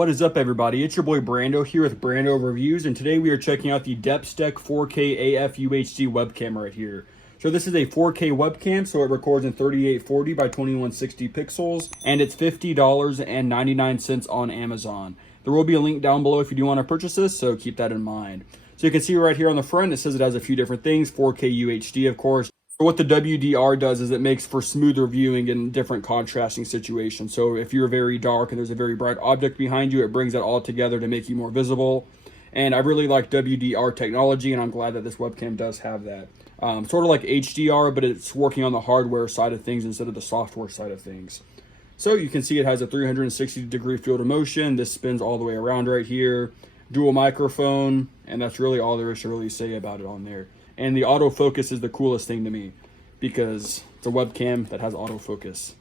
What is up, everybody? It's your boy Brando here with Brando Reviews, and today we are checking out the Depstech 4K AF UHD webcam right here. So this is a 4K webcam, so it records in 3840 by 2160 pixels, and it's $50.99 on Amazon. There will be a link down below if you do want to purchase this, so keep that in mind. So you can see right here on the front, it says it has a few different things, 4K UHD, of course. What the WDR does is it makes for smoother viewing in different contrasting situations. So if you're very dark and there's a very bright object behind you, it brings that all together to make you more visible. And I really like WDR technology, and I'm glad that this webcam does have that. Sort of like HDR, but it's working on the hardware side of things instead of the software side of things. So you can see it has a 360-degree field of motion. This spins all the way around right here. Dual microphone, and that's really all there is to really say about it on there. And the autofocus is the coolest thing to me because it's a webcam that has autofocus.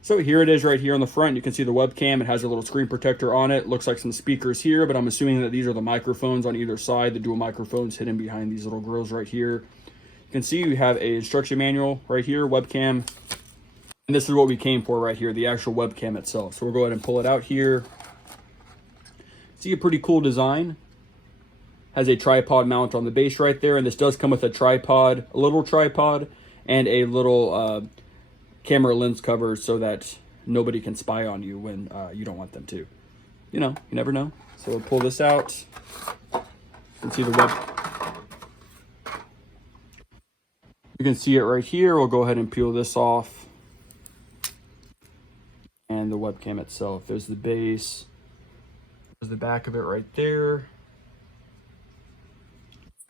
So here it is right here on the front. You can see the webcam. It has a little screen protector on it. Looks like some speakers here, but I'm assuming that these are the microphones on either side, the dual microphones hidden behind these little grills right here. You can see we have a instruction manual right here, webcam. And this is what we came for right here, the actual webcam itself. So we'll go ahead and pull it out here. See a pretty cool design. Has a tripod mount on the base right there, and this does come with a tripod, a little tripod, and a little camera lens cover so that nobody can spy on you when you don't want them to. You know, you never know. So we'll pull this out. You can see the web. You can see it right here. We'll go ahead and peel this off. And the webcam itself. There's the base. There's the back of it right there.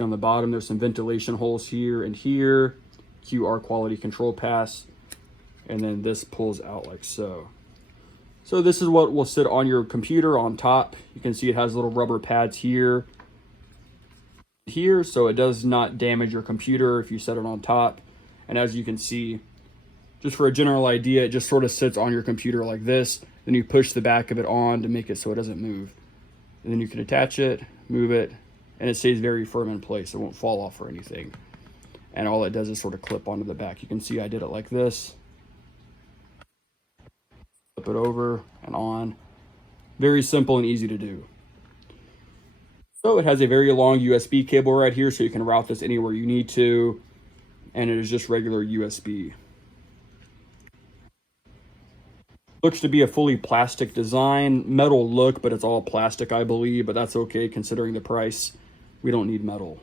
On the bottom, there's some ventilation holes here and here, QR quality control pass, and then this pulls out like so. So this is what will sit on your computer on top. You can see it has little rubber pads here, so it does not damage your computer if you set it on top. And as you can see, just for a general idea, it just sort of sits on your computer like this. Then you push the back of it on to make it so it doesn't move. And then you can attach it, move it, and it stays very firm in place. It won't fall off or anything. And all it does is sort of clip onto the back. You can see I did it like this. Flip it over and on. Very simple and easy to do. So it has a very long USB cable right here, so you can route this anywhere you need to. And it is just regular USB. Looks to be a fully plastic design. Metal look, but it's all plastic, I believe. But that's okay considering the price. We don't need metal.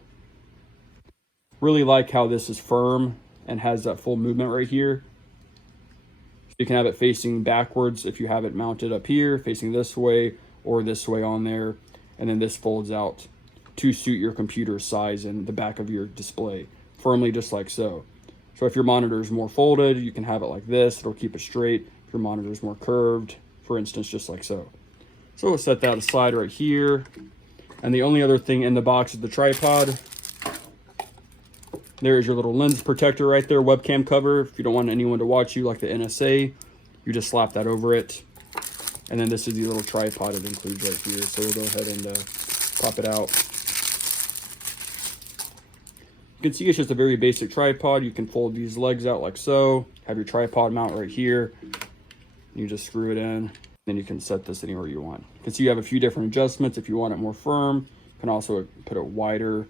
Really like how this is firm and has that full movement right here. You can have it facing backwards if you have it mounted up here, facing this way or this way on there. And then this folds out to suit your computer size and the back of your display, firmly just like so. So if your monitor is more folded, you can have it like this. It'll keep it straight. If your monitor is more curved, for instance, just like so. So we'll set that aside right here. And the only other thing in the box is the tripod. There is your little lens protector right there, webcam cover. If you don't want anyone to watch you like the NSA, you just slap that over it. And then this is the little tripod it includes right here. So we'll go ahead and pop it out. You can see it's just a very basic tripod. You can fold these legs out like so. Have your tripod mount right here. You just screw it in. Then you can set this anywhere you want. You can see you have a few different adjustments. If you want it more firm, you can also put it wider.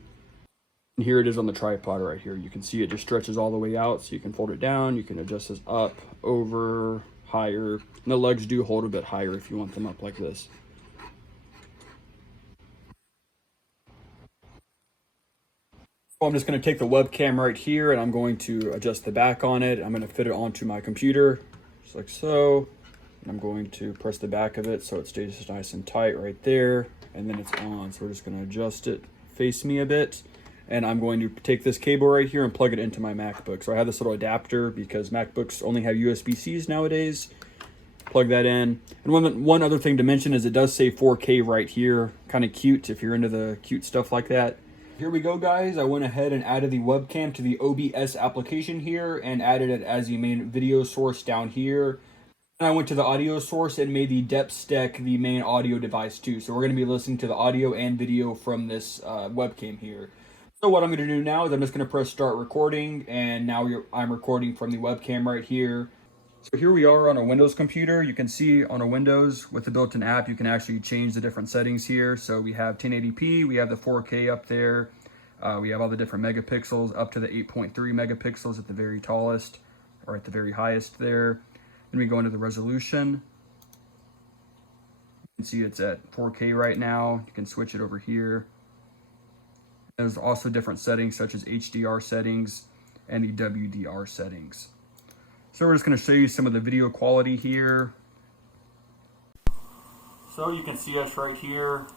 And here it is on the tripod right here. You can see it just stretches all the way out, so you can fold it down. You can adjust this up, over, higher. And the legs do hold a bit higher if you want them up like this. So I'm just going to take the webcam right here and I'm going to adjust the back on it. I'm going to fit it onto my computer, just like so. I'm going to press the back of it so it stays nice and tight right there, and then it's on. So we're just going to adjust it, face me a bit, and I'm going to take this cable right here and plug it into my MacBook. So I have this little adapter because MacBooks only have USB-Cs nowadays. Plug that in. And one other thing to mention is it does say 4K right here. Kind of cute if you're into the cute stuff like that. Here we go, guys. I went ahead and added the webcam to the OBS application here and added it as the main video source down here. I went to the audio source and made the Depstech the main audio device too. So we're going to be listening to the audio and video from this webcam here. So what I'm going to do now is I'm just going to press start recording, and now I'm recording from the webcam right here. So here we are on a Windows computer. You can see on a Windows with the built-in app, you can actually change the different settings here. So we have 1080p, we have the 4K up there. We have all the different megapixels up to the 8.3 megapixels at the very tallest or at the very highest there. Then we go into the resolution. You can see it's at 4K right now. You can switch it over here. There's also different settings such as HDR settings and the WDR settings. So we're just going to show you some of the video quality here. So you can see us right here.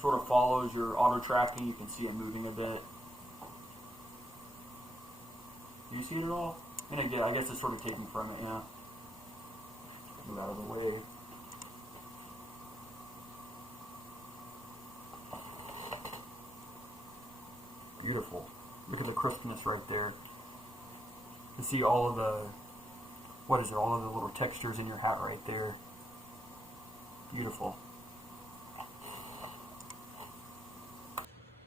Sort of follows your auto tracking. You can see it moving a bit. Do you see it at all? And again, I guess it's sort of taking from it, yeah. Move out of the way. Beautiful. Look at the crispness right there. You see all of the, what is it, all of the little textures in your hat right there. Beautiful.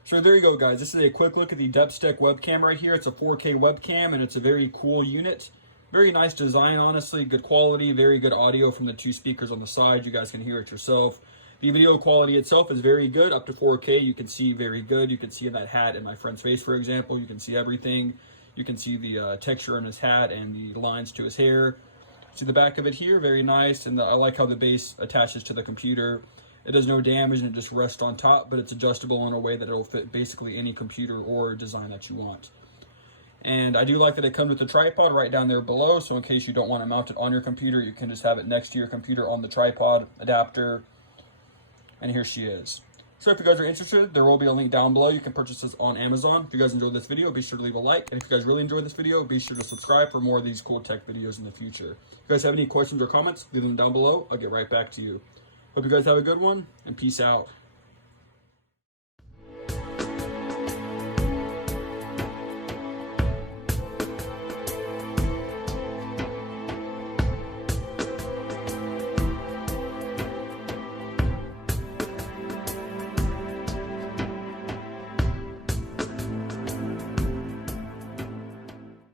So there you go, guys. This is a quick look at the Depstech webcam right here. It's a 4K webcam, and it's a very cool unit. Very nice design, honestly. Good quality, very good audio from the two speakers on the side. You guys can hear it yourself. The video quality itself is very good, up to 4K. You can see very good. You can see in that hat in my friend's face, for example. You can see everything. You can see the texture in his hat and the lines to his hair. See the back of it here, very nice. And I like how the base attaches to the computer. It does no damage and it just rests on top, but it's adjustable in a way that it'll fit basically any computer or design that you want. And I do like that it comes with the tripod right down there below, so in case you don't want to mount it on your computer, you can just have it next to your computer on the tripod adapter. And here she is. So if you guys are interested, there will be a link down below. You can purchase this on Amazon. If you guys enjoyed this video, be sure to leave a like. And if you guys really enjoyed this video, be sure to subscribe for more of these cool tech videos in the future. If you guys have any questions or comments, leave them down below. I'll get right back to you. Hope you guys have a good one, and peace out.